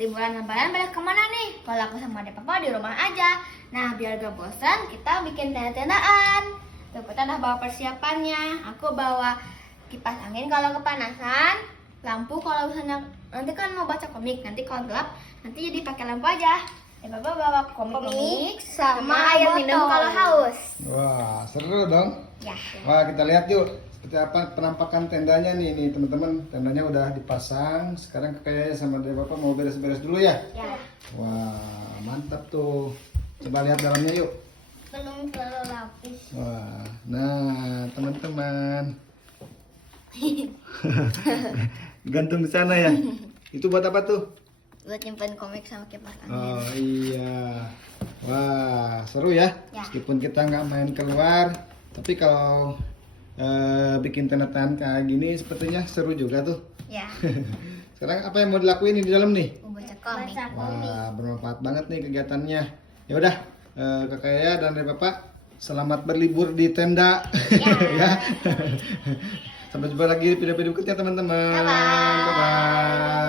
liburan lebaran pada kemana nih? Kalau aku sama Ade Papa di rumah aja. Nah, biar gak bosan, kita bikin tenda-tendaan. Tuh, kita udah bawa persiapannya. Aku bawa kipas angin kalau kepanasan, lampu kalau misalnya nanti kan mau baca komik. Nanti kalau gelap, nanti jadi pakai lampu aja. Papa bawa komik sama air minum kalau haus. Wah, seru dong. Ya. Wah, kita lihat yuk seperti apa penampakan tendanya nih teman-teman. Tendanya udah dipasang. Sekarang kayaknya sama dari Bapak mau beres-beres dulu ya. Ya. Wah, mantap tuh. Coba lihat dalamnya yuk. Belum terlalu lapis. Wah, nah teman-teman. Gantung di sana ya. Itu buat apa tuh? Buat nyimpan komik sama kipas angin. Oh iya. Wah, seru ya. Ya. Meskipun kita nggak main keluar, tapi kalau bikin tanda-tanda kayak gini sepertinya seru juga tuh. Ya. Sekarang apa yang mau dilakuin di dalam nih? Mau baca komik. Wah, bermanfaat banget nih kegiatannya. Ya udah, Kakak Yaya dan dari Bapak selamat berlibur di tenda. Ya. Sampai jumpa lagi di video-video berikutnya teman-teman. Bye-bye. Bye-bye.